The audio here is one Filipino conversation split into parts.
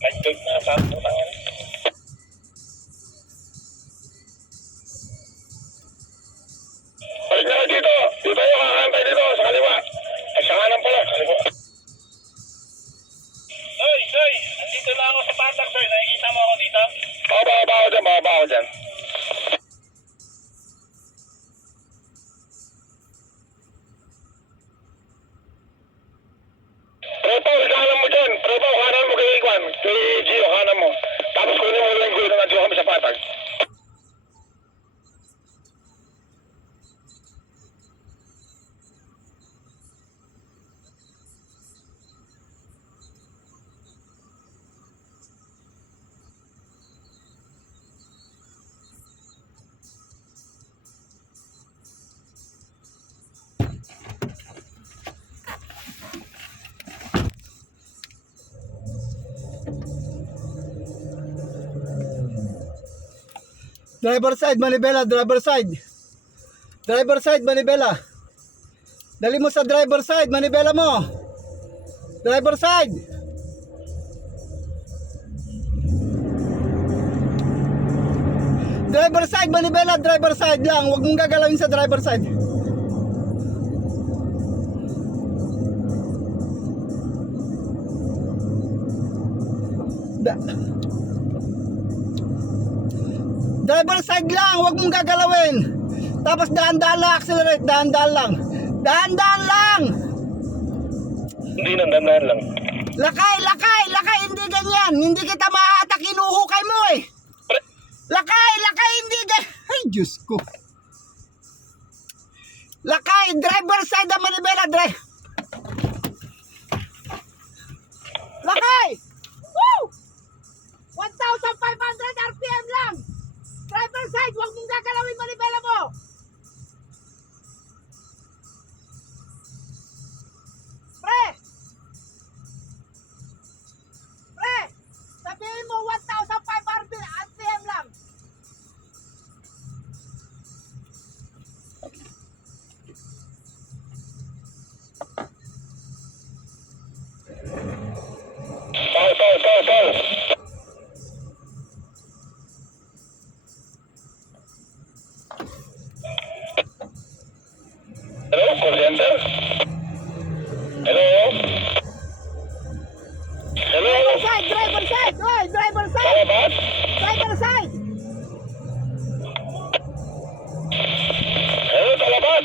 Nag-joke na sa putang. Balik na dito. Dito tayo kakantay dito sa kaliwa. Ay, sa kanan pala. Kaliwa. Soy. Andito na ako sa patag, Soy. Nakikita mo ako dito? Bababa ako dyan. Prepo, kanan mo dyan. Prepo, kanan mo kay Ikwan. Kay Gio, kanan mo. Tapos kunin mo lang yung nandiyo kami sa patag. Driver side, Manibela, driver side. Driver side, Manibela. Dali mo sa driver side, Manibela mo. Driver side. Driver side, Manibela, driver side lang. Huwag mong gagalawin sa driver side. Driver side lang, huwag mong gagalawin. Tapos daan-daan lang, accelerate, daan-daan lang. Daan-daan lang. Hindi nang dandan lang. Lakay, hindi ganyan. Hindi kita maatak, inuhukay mo eh. Lakay, hindi ganyan. Ay, Diyos ko. Lakay, driver side ang Manibela, drive. Lakay! Woo! 1,500 RPM lang. Driver side, huwag mong gagalawin Manibela mo. Pre! Sabihin mo 1,500 RPM lang. Tol. Hello, call center? Hello? Driver side. Oy, driver side. Salamat? Driver side. Hello, salamat?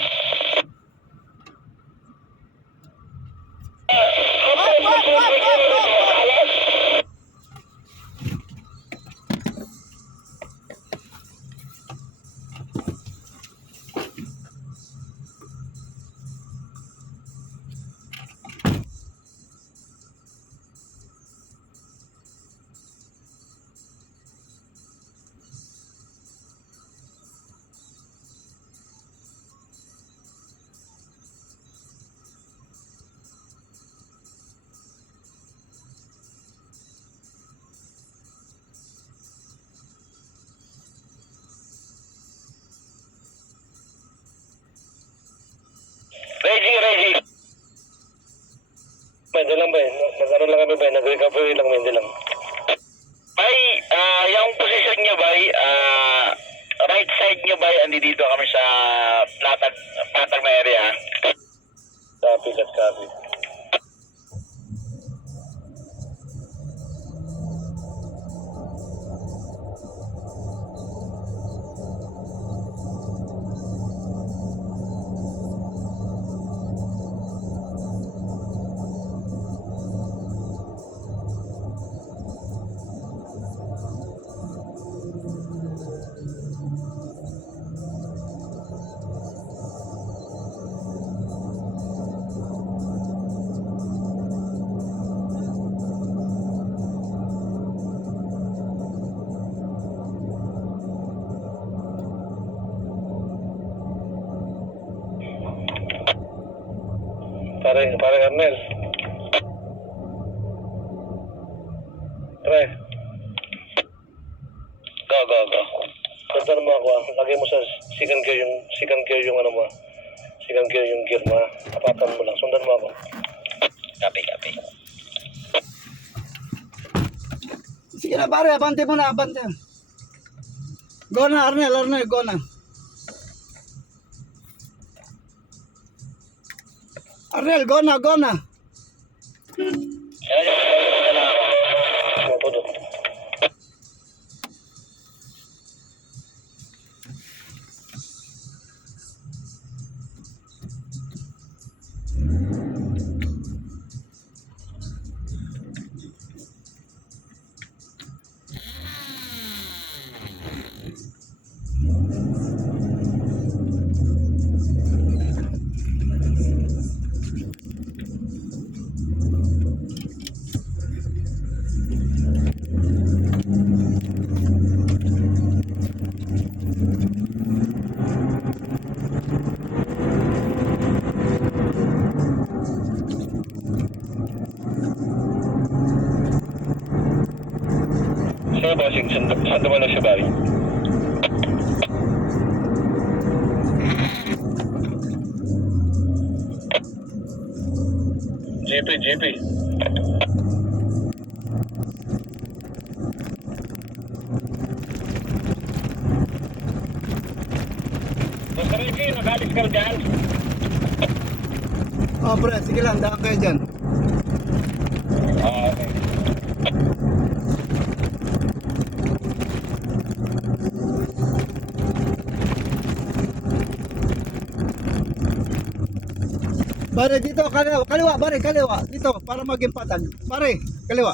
Reggie. Medyo lang ba eh? Nagkaroon lang kami ba eh? Nag-recovery lang medyo lang. Ay, yung position nyo ba right side nyo ba andi dito kami sa Patag na area? Copy. Parang Arnel. Pre. Go. Sundan mo ako. Lagay mo sa second gear yung ano mo. Second gear yung gear mo. Tapatan mo lang. Sundan mo ako. Copy. Sige na pare, abante mo na, abante. Go na, Arnel, go na. Arnel, go na, go na. Sige bossing, saan naman lang siya bari? GP. Basta rin siya, nakalis ka dyan. Oh, pre, sige lang, daan kayo dyan. Okay. Pare, dito, kaliwa, pare, kaliwa. Dito, para maging patag. Pare, kaliwa.